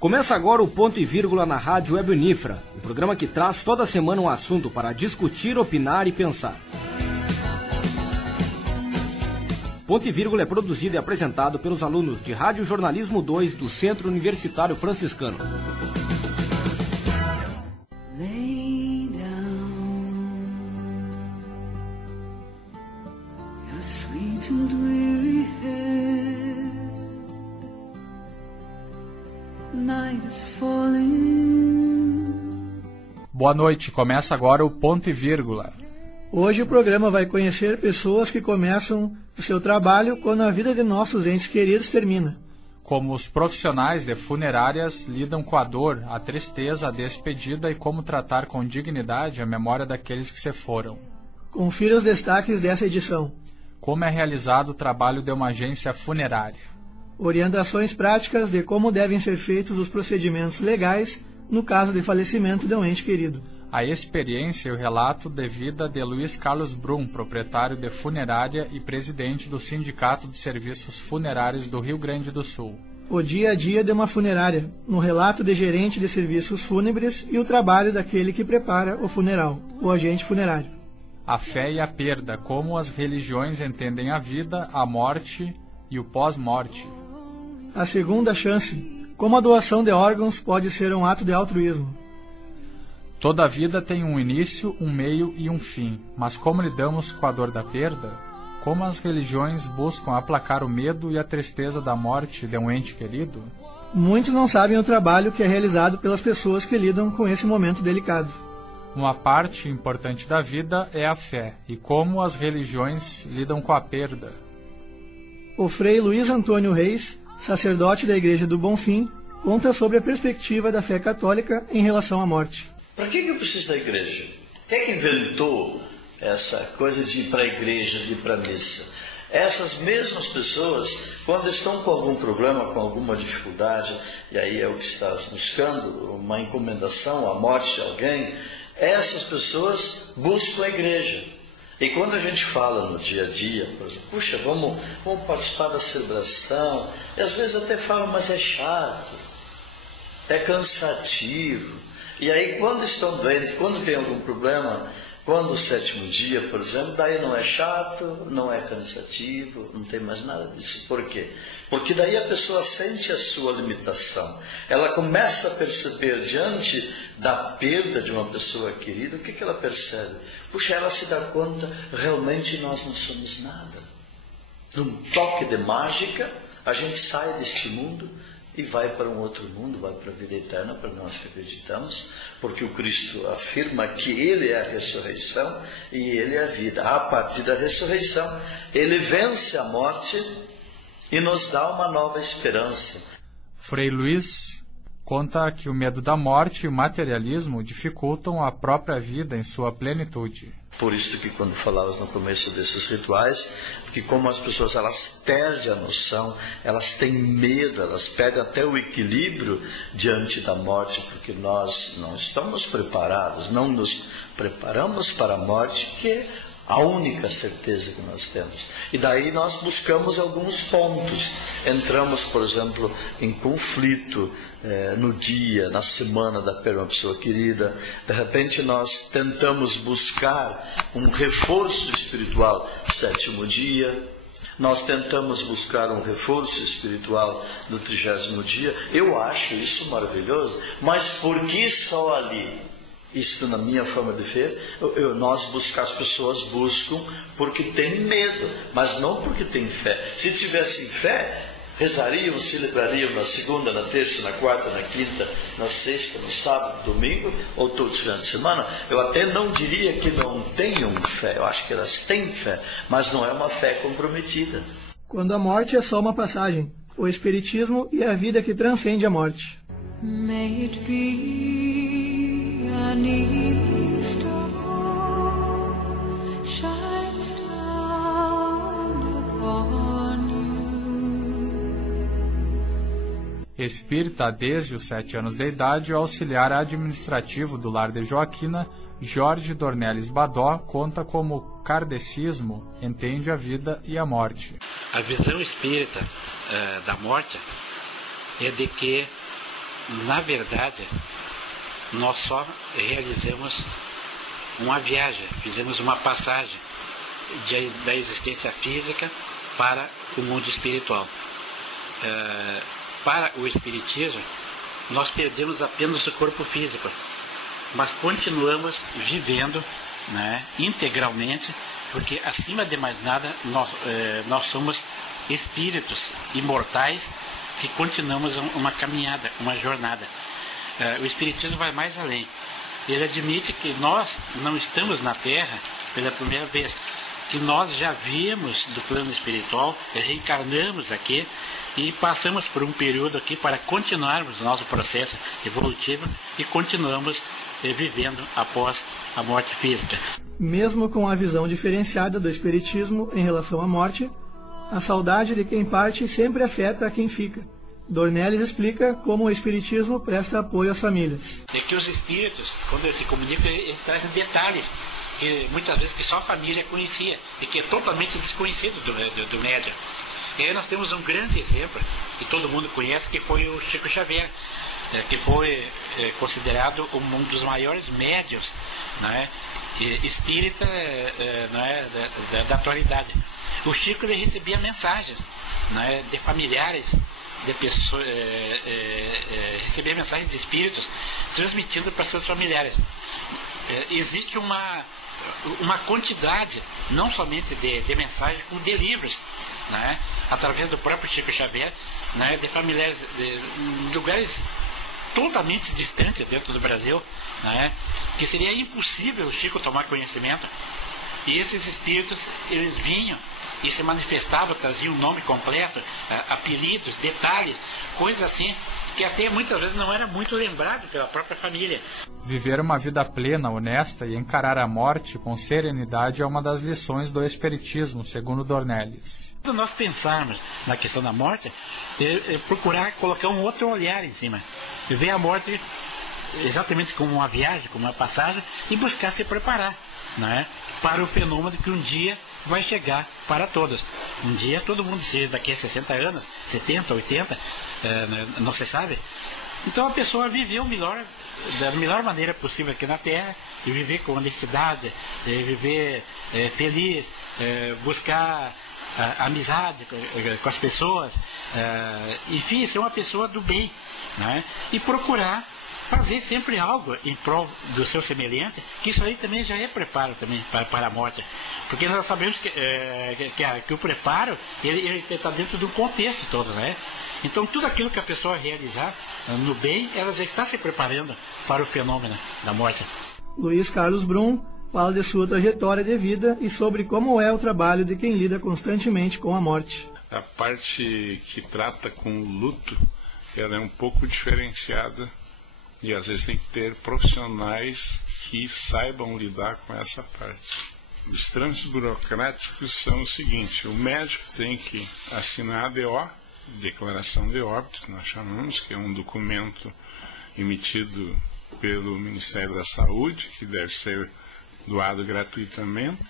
Começa agora o Ponto e Vírgula na Rádio Web Unifra, o programa que traz toda semana um assunto para discutir, opinar e pensar. Ponto e Vírgula é produzido e apresentado pelos alunos de Rádio Jornalismo 2 do Centro Universitário Franciscano. Boa noite, começa agora o Ponto e Vírgula. Hoje o programa vai conhecer pessoas que começam o seu trabalho quando a vida de nossos entes queridos termina. Como os profissionais de funerárias lidam com a dor, a tristeza, a despedida e como tratar com dignidade a memória daqueles que se foram. Confira os destaques dessa edição. Como é realizado o trabalho de uma agência funerária. Orientações práticas de como devem ser feitos os procedimentos legais no caso de falecimento de um ente querido. A experiência e o relato de vida de Luiz Carlos Brum, proprietário de funerária e presidente do Sindicato de Serviços Funerários do Rio Grande do Sul. O dia a dia de uma funerária, no relato de gerente de serviços fúnebres e o trabalho daquele que prepara o funeral, o agente funerário. A fé e a perda, como as religiões entendem a vida, a morte e o pós-morte. A segunda chance, como a doação de órgãos pode ser um ato de altruísmo. Toda vida tem um início, um meio e um fim, mas como lidamos com a dor da perda? Como as religiões buscam aplacar o medo e a tristeza da morte de um ente querido? Muitos não sabem o trabalho que é realizado pelas pessoas que lidam com esse momento delicado. Uma parte importante da vida é a fé, e como as religiões lidam com a perda. O frei Luiz Antônio Reis, sacerdote da Igreja do Bonfim, conta sobre a perspectiva da fé católica em relação à morte. Para que eu preciso da igreja? Quem é que inventou essa coisa de ir para a igreja, de ir para a missa? Essas mesmas pessoas, quando estão com algum problema, com alguma dificuldade, e aí é o que estás buscando, uma encomendação, a morte de alguém, essas pessoas buscam a igreja. E quando a gente fala no dia a dia, por exemplo, puxa, vamos participar da celebração, e às vezes até falam, mas é chato, é cansativo. E aí quando estão doentes, quando tem algum problema, quando o sétimo dia, por exemplo, daí não é chato, não é cansativo, não tem mais nada disso. Por quê? Porque daí a pessoa sente a sua limitação. Ela começa a perceber diante da perda de uma pessoa querida, o que ela percebe? Puxa, ela se dá conta, realmente nós não somos nada. Num toque de mágica, a gente sai deste mundo e vai para um outro mundo, vai para a vida eterna, para nós que acreditamos, porque o Cristo afirma que Ele é a ressurreição e Ele é a vida. A partir da ressurreição, Ele vence a morte e nos dá uma nova esperança. Frei Luiz conta que o medo da morte e o materialismo dificultam a própria vida em sua plenitude. Por isso que quando falávamos no começo desses rituais, que como as pessoas elas perdem a noção, elas têm medo, elas perdem até o equilíbrio diante da morte, porque nós não estamos preparados, não nos preparamos para a morte, que é a única certeza que nós temos. E daí nós buscamos alguns pontos. Entramos, por exemplo, em conflito no dia, na semana da perda de uma pessoa querida. De repente nós tentamos buscar um reforço espiritual sétimo dia. Nós tentamos buscar um reforço espiritual no 30º dia. Eu acho isso maravilhoso. Mas por que só ali? Isso na minha forma de ver, as pessoas buscam porque têm medo, mas não porque têm fé. Se tivessem fé, rezariam, celebrariam na segunda, na terça, na quarta, na quinta, na sexta, no sábado, domingo, ou todos os finais de semana. Eu até não diria que não tenham fé, eu acho que elas têm fé, mas não é uma fé comprometida. Quando a morte é só uma passagem, o espiritismo e a vida que transcende a morte. May it be an evening star shines down upon you. Espírita desde os 7 anos de idade, o auxiliar administrativo do lar de Joaquina, Jorge Dornelles Badó, conta como o kardecismo entende a vida e a morte. A visão espírita da morte é de que na verdade, nós só realizamos uma viagem, fizemos uma passagem da existência física para o mundo espiritual. Para o espiritismo, nós perdemos apenas o corpo físico, mas continuamos vivendo, né, integralmente, porque acima de mais nada nós somos espíritos imortais que continuamos uma caminhada, uma jornada. O espiritismo vai mais além. Ele admite que nós não estamos na Terra pela primeira vez, que nós já viemos do plano espiritual, reencarnamos aqui e passamos por um período aqui para continuarmos o nosso processo evolutivo e continuamos vivendo após a morte física. Mesmo com a visão diferenciada do espiritismo em relação à morte, a saudade de quem parte sempre afeta a quem fica. Dornelles explica como o espiritismo presta apoio às famílias. É que os espíritos, quando eles se comunicam, eles trazem detalhes que muitas vezes que só a família conhecia e que é totalmente desconhecido do médium. E aí nós temos um grande exemplo que todo mundo conhece, que foi o Chico Xavier, que foi considerado um dos maiores médiuns, né, espírita, né, da atualidade. O Chico, ele recebia mensagens, né, de familiares, de pessoas, recebia mensagens de espíritos transmitindo para seus familiares. Existe uma quantidade, não somente de mensagens, como de livros, né, através do próprio Chico Xavier, né, de familiares de lugares totalmente distantes dentro do Brasil, né, que seria impossível o Chico tomar conhecimento. E esses espíritos, eles vinham e se manifestavam, traziam o nome completo, apelidos, detalhes, coisas assim, que até muitas vezes não era muito lembrado pela própria família. Viver uma vida plena, honesta e encarar a morte com serenidade é uma das lições do espiritismo, segundo Dornelles. Quando nós pensarmos na questão da morte, procurar colocar um outro olhar em cima, ver a morte exatamente como uma viagem, como uma passagem, e buscar se preparar, né, para o fenômeno que um dia vai chegar para todos. Um dia todo mundo, seja daqui a 60 anos, 70, 80, não se sabe. Então a pessoa viveu da melhor maneira possível aqui na Terra, e viver com honestidade, viver feliz, buscar amizade com as pessoas, enfim, ser uma pessoa do bem, né? E procurar fazer sempre algo em prol do seu semelhante, que isso aí também já é preparo também para a morte. Porque nós sabemos que o preparo, ele está dentro de um contexto todo, né? Então tudo aquilo que a pessoa realizar no bem, ela já está se preparando para o fenômeno da morte. Luiz Carlos Brum fala de sua trajetória de vida e sobre como é o trabalho de quem lida constantemente com a morte. A parte que trata com o luto, ela é um pouco diferenciada. E às vezes tem que ter profissionais que saibam lidar com essa parte. Os trâmites burocráticos são o seguinte: o médico tem que assinar a DO, Declaração de Óbito, que nós chamamos, que é um documento emitido pelo Ministério da Saúde, que deve ser doado gratuitamente.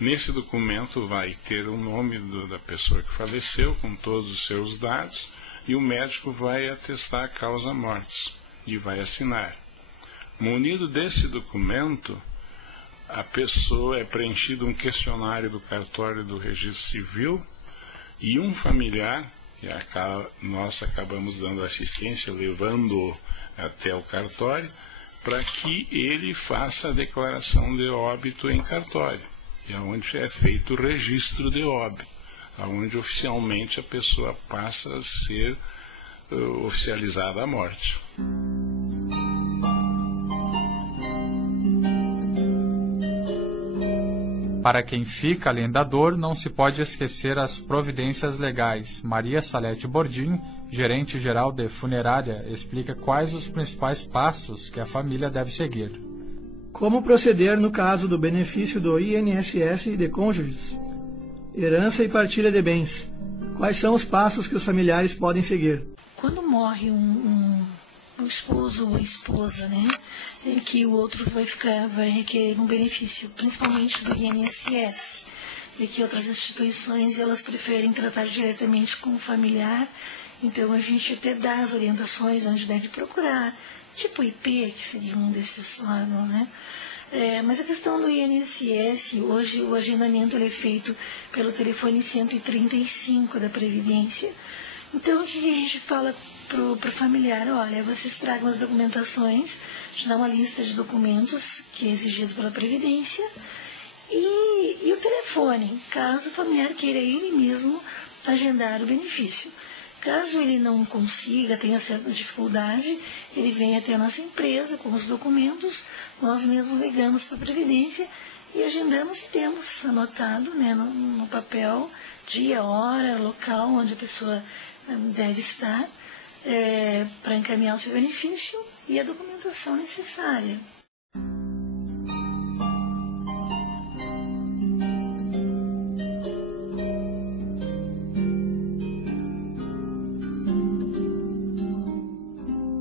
Nesse documento vai ter o nome da pessoa que faleceu, com todos os seus dados, e o médico vai atestar a causa mortis e vai assinar. Munido desse documento, a pessoa é preenchido um questionário do cartório do Registro Civil, e um familiar, que nós acabamos dando assistência, levando-o até o cartório, para que ele faça a declaração de óbito em cartório, e onde é feito o registro de óbito, onde oficialmente a pessoa passa a ser oficializada a morte. Para quem fica além da dor, não se pode esquecer as providências legais. Maria Salete Bordim, gerente-geral de funerária, explica quais os principais passos que a família deve seguir. Como proceder no caso do benefício do INSS de cônjuges? Herança e partilha de bens. Quais são os passos que os familiares podem seguir? Quando morre um esposo ou esposa, né, que o outro vai requerer um benefício, principalmente do INSS, e que outras instituições elas preferem tratar diretamente com o familiar Então a gente até dá as orientações onde deve procurar, tipo IP, que seria um desses órgãos, né? Mas a questão do INSS, hoje o agendamento ele é feito pelo telefone 135 da Previdência. Então o que a gente fala para o familiar? Olha, vocês tragam as documentações, a gente dá uma lista de documentos que é exigido pela Previdência e o telefone, caso o familiar queira ele mesmo agendar o benefício. Caso ele não consiga, tenha certa dificuldade, ele vem até a nossa empresa com os documentos, nós mesmos ligamos para a Previdência e agendamos e temos anotado, né, no papel dia, hora, local onde a pessoa deve estar para encaminhar o seu benefício e a documentação necessária.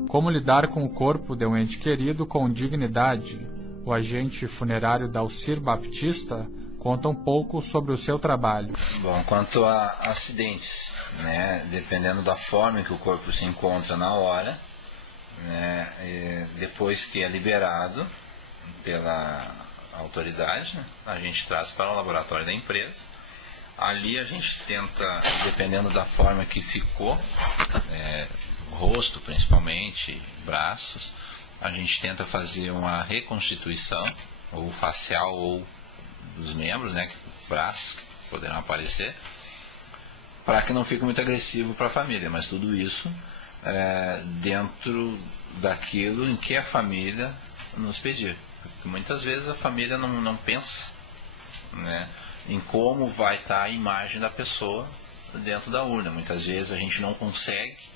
Como lidar com o corpo de um ente querido com dignidade? O agente funerário Dalcir Baptista conta um pouco sobre o seu trabalho. Bom, quanto a acidentes, né, dependendo da forma em que o corpo se encontra na hora, né, depois que é liberado pela autoridade, né, a gente traz para o laboratório da empresa. Ali a gente tenta, dependendo da forma que ficou, rosto principalmente, braços, a gente tenta fazer uma reconstituição, ou facial ou dos membros, né, braços que poderão aparecer, para que não fique muito agressivo para a família, mas tudo isso dentro daquilo em que a família nos pedir. Porque muitas vezes a família não pensa, né, em como vai estar a imagem da pessoa dentro da urna. Muitas vezes a gente não consegue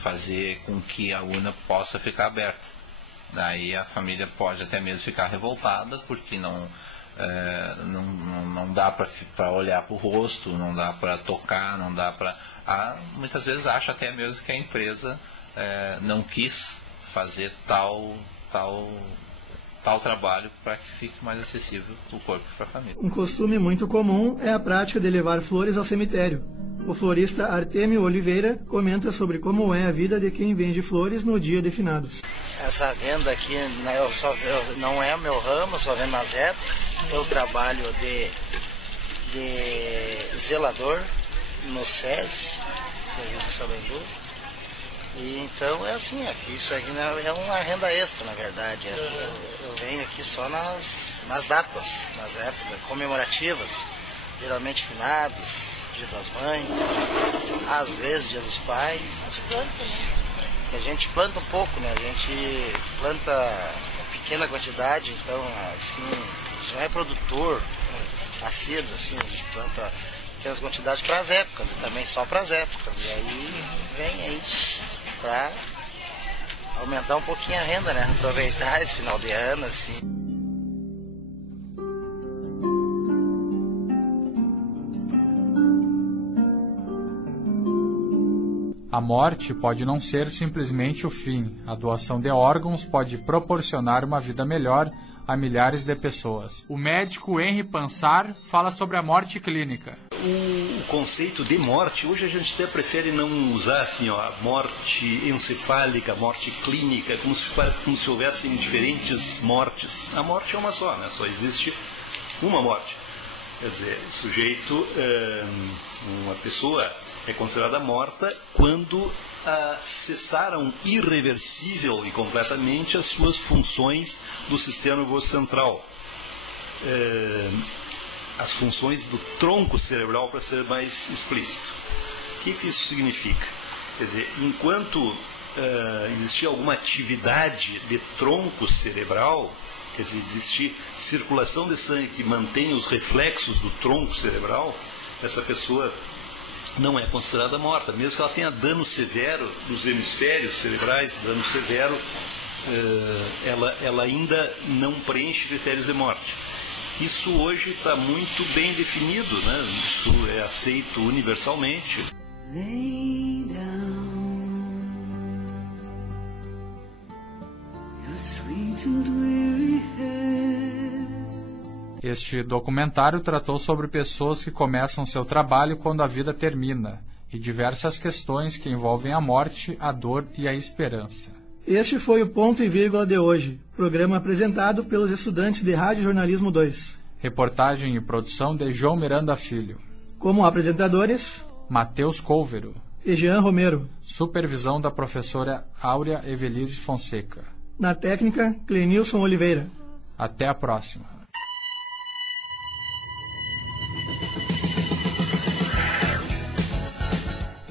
fazer com que a urna possa ficar aberta. Daí a família pode até mesmo ficar revoltada, porque não dá para olhar para o rosto, não dá para tocar, não dá para... muitas vezes acha até mesmo que a empresa não quis fazer tal trabalho para que fique mais acessível o corpo para a família. Um costume muito comum é a prática de levar flores ao cemitério. O florista Artêmio Oliveira comenta sobre como é a vida de quem vende flores no dia de finados. Essa venda aqui não é o meu ramo, só vendo nas épocas. Eu trabalho de zelador no SESI, Serviço Social da Indústria. E então é assim, isso aqui é uma renda extra, na verdade. Eu venho aqui só nas datas, nas épocas comemorativas, geralmente finados, Dia das Mães, às vezes Dia dos Pais. A gente planta um pouco, né? A gente planta pequena quantidade, então assim, já é produtor assíduo, assim, a gente planta pequenas quantidades para as épocas, e também só para as épocas. E aí vem aí para aumentar um pouquinho a renda, né? Aproveitar esse final de ano, assim. A morte pode não ser simplesmente o fim. A doação de órgãos pode proporcionar uma vida melhor a milhares de pessoas. O médico Henry Pansar fala sobre a morte clínica. O conceito de morte, hoje a gente até prefere não usar assim, a morte encefálica, morte clínica, como se houvessem diferentes mortes. A morte é uma só, né? Só existe uma morte. Quer dizer, o sujeito, uma pessoa é considerada morta quando cessaram irreversível e completamente as suas funções do sistema nervoso central. As funções do tronco cerebral, para ser mais explícito. O que isso significa? Quer dizer, enquanto existir alguma atividade de tronco cerebral, quer dizer, existir circulação de sangue que mantém os reflexos do tronco cerebral, essa pessoa não é considerada morta, mesmo que ela tenha dano severo dos hemisférios cerebrais, dano severo, ela ainda não preenche critérios de morte. Isso hoje está muito bem definido, né? Isso é aceito universalmente. Lay down your sweet and weary head. Este documentário tratou sobre pessoas que começam seu trabalho quando a vida termina e diversas questões que envolvem a morte, a dor e a esperança. Este foi o Ponto e Vírgula de hoje, programa apresentado pelos estudantes de Rádio Jornalismo 2. Reportagem e produção de João Miranda Filho. Como apresentadores, Matheus Couvero e Jean Romero. Supervisão da professora Áurea Evelise Fonseca. Na técnica, Clenilson Oliveira. Até a próxima.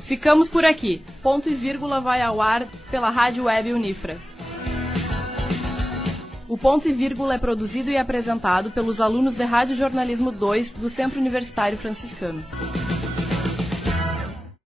Ficamos por aqui. Ponto e Vírgula vai ao ar pela Rádio Web Unifra. O Ponto e Vírgula é produzido e apresentado pelos alunos de Rádio Jornalismo 2 do Centro Universitário Franciscano.